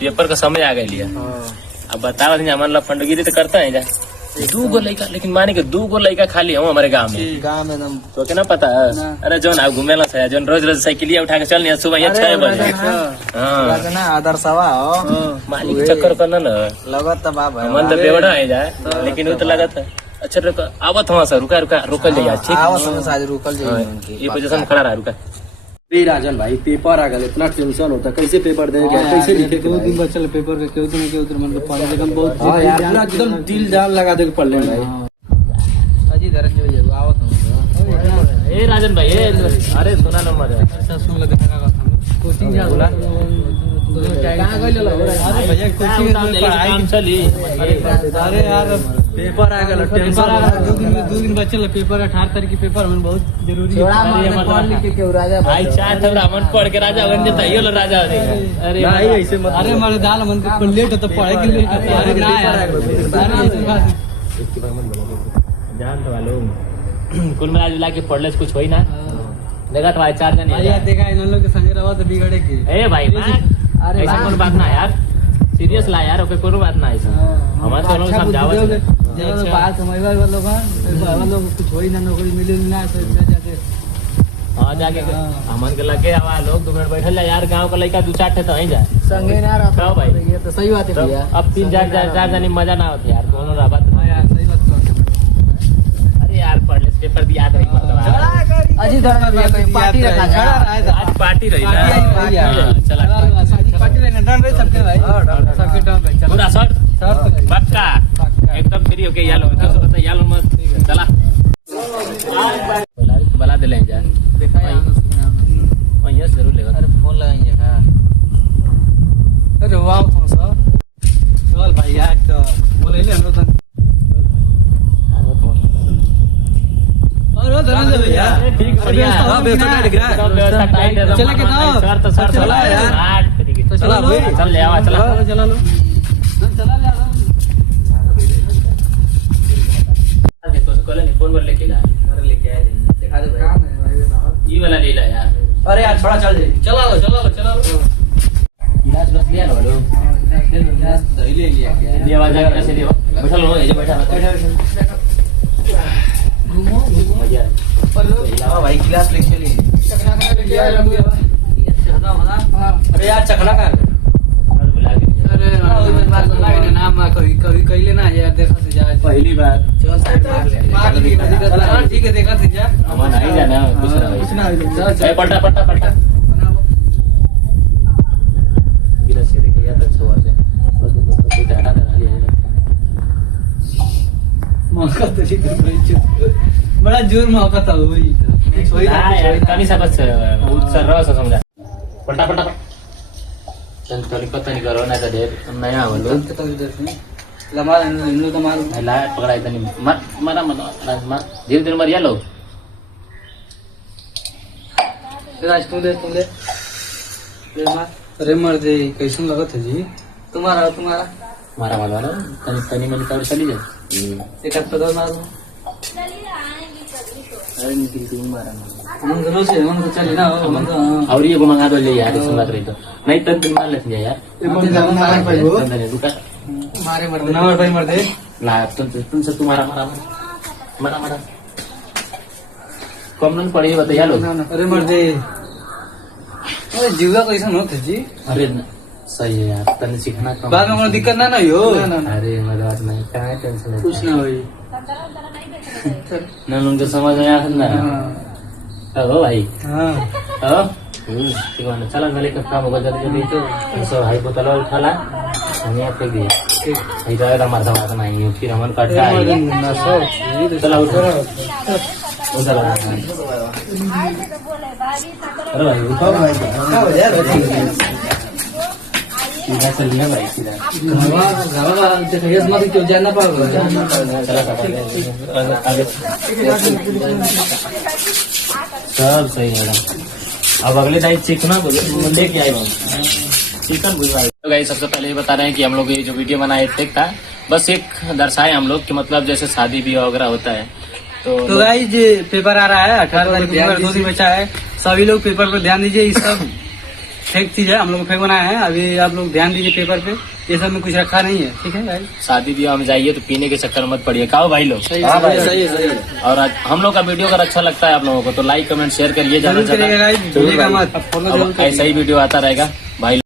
Paper का समय आ गया लिया। अब बताओ हमारे ला फंडगिरी तो करता है जा 2 गो लड़का, लेकिन माने के 2 गो लड़का खाली हम हमारे गाँव में एकदम तो क्या ना पता है। अरे जो ना घूमे ला जो रोज रोज साइकिलिया उठा के चल नहीं सुबह 6 बजे ना आदर सवा मालिक चक्कर करना न लगत बाबा मन तो बेवड़ा है जाए, लेकिन वो तो लगत है। अच्छा रुका आवत वहाँ से रुका रुकल जाइए आज रुकल जाइए ये पोजीशन में खड़ा रहा रुका। राजन भाई पेपर आ गया, इतना टेंशन होता है, कैसे पेपर देंगे, कैसे लिखे। 2 दिन बचल पेपर के केहू न केहू मन के पढ़े लेकिन बहुत एकदम दिल जान लगा दे पढ़ ले भाई। अजी धरन जो आवत हूं ए राजन भाई अरे सुना नंबर है सुन लगे कोचिंग जा बोला कहां गइल अरे भैया कोचिंग में पढ़ाई चली। अरे यार पेपर आ गया टेंशन आ गया। 2 दिन बचल पेपर 18 तारीख के पेपर में बहुत जरूरी है। पढ़ लिख के राजा भाई चार थोड़ा मन पढ़ के राजा बन जाता है, ये लो राजा हो जाएगा। अरे नहीं ऐसे मत। अरे हमारे दाल मन के लेट तो पढ़े के लिए अरे ना यार जान तो वालों कुल मिला जुला के पढ़ले से कुछ होई ना देखा तो भाई 4 जन यार देखा इन लोग के संगे रहा तो बिगड़े के। ए भाई अरे ऐसा कोई बात ना यार, सीरियस ला यार, ओके कोई बात ना ऐसा हमारे तो लोग समझावत जब बात समझवा वाला लोग कुछ होई ना नौकरी मिले ना तो जाके हां जाके हमन के लगे आवा लोग 2 मिनट बैठल जा यार, गांव का लड़का 2-4 ठे तो वहीं जा संगे ना रहा भाई। ये तो सही बात है भैया। अब 3-4 जनी मजा ना होता यार, कोनो रहा बात हां यार सही बात है। अरे यार पढ़ले से पेपर भी याद रही मतलब अजी धर भैया कोई पार्टी रखा जा आज पार्टी रही ना। चला पार्टी लेने डन रहे सबके भाई सबके डन भाई पूरा शर्ट पक्का एकदम फ्री होके यालो तो पता यालो मत चला बुला दे ले जा देखा और ये जरूर लेगा। अरे फोन लगाएंगे हां अरे वाह तुम सब चल भाई यार तो बोले ले हम लोग और धनंजय भैया ठीक बढ़िया हां व्यवस्था टाइट है व्यवस्था टाइट है। चले के ना सर तो सर चला यार ठीक है चला भाई चल ले आवा चला चला लो चला ले आ तो कल नहीं फोन पर लेके ला अरे लेके आए दिखा दे भाई ये वाला ले ला यार। अरे यार बड़ा चल जाए, चला लो गिलास बस लिया लो दही ले लिया क्या ये आवाज आ कैसे दियो बैठा लो ये बैठा घूमो मजा हां भाई गिलास लेके चलिए। अरे यार चखना का बुला के अरे नाम कभी कहले ना यार देखा से जा पहली बार चल साइड मार ठीक है देखा से जा हमारा नहीं जाना कुछ ना चल पट्टा गिलास से देखिए यार अच्छा हुआ है बस हटा दे मौका तो ठीक है बड़ा जोर मौका था वही हां यार कनी सा बस सर रहा सा समझा पट्टा चल तो पता नहीं करो ना तो देर नया हो लो तो लमा इन लोग तो मार ला पकड़ा इतनी मार धीरे मर लो राज तुम ले मार अरे मर दे कैसे लगत है जी तुम्हारा मारा वाला तनी मैंने कर चली जाए एक हफ्ता दो मार अरे निकल तू मारा हम दोनों से हम तो चले ना हम तो और ये मंगा दो ले यार इस बात रही तो नहीं तन मार लेते यार रुका मारे मर दे नंबर भाई मर दे ला तुमसे तुम्हारा मारा कम नहीं पड़ी बताइए लो अरे मर दे अरे जीवा कैसा न थे जी अरे सही है यार तने सीखना कम बाद में कोनो दिक्कत ना हो अरे मजाक नहीं क्या टेंशन कुछ ना होई ना उनको समझ में आया ना हो भाई हां हो ठीक है चला गले का काम होगा जल्दी तो ऐसा भाई को तलवार उठाला हमें आप फेंक दिया नहीं जाएगा मरता मारता नहीं फिर हमन काटता है चला उठो उधर अरे भाई उठाओ भाई क्या हो यार सीधा चलिए भाई सीधा गावा देखिए मत क्यों जाना पाओगे चला आगे सब सही है। अब अगले टाइम चिकना लेके आए हम चिकन बुझवाए। तो गाइस सबसे पहले ये बता रहे हैं कि हम लोग ये जो वीडियो बनाए थे था बस एक दर्शाए हम लोग कि मतलब जैसे शादी ब्याह वगैरह होता है तो गाइस ये पेपर आ रहा है 18 तारीख को 2 दिन बचा है। सभी लोग पेपर पर ध्यान दीजिए। इस सब फेक चीज है, हम लोग फेक बनाया है। अभी आप लोग ध्यान दीजिए पेपर पे, ये सब में कुछ रखा नहीं है, ठीक है भाई। शादी ब्याह में जाइए तो पीने के चक्कर मत पड़िए, कहो भाई लोग। हाँ भाई सही है, सही है। और आज हम लोग का वीडियो अगर अच्छा लगता है आप लोगों को तो लाइक कमेंट शेयर करिए, जरूर करिएगा गाइस, भूलिएगा मत। अब ऐसा ही वीडियो आता रहेगा भाई।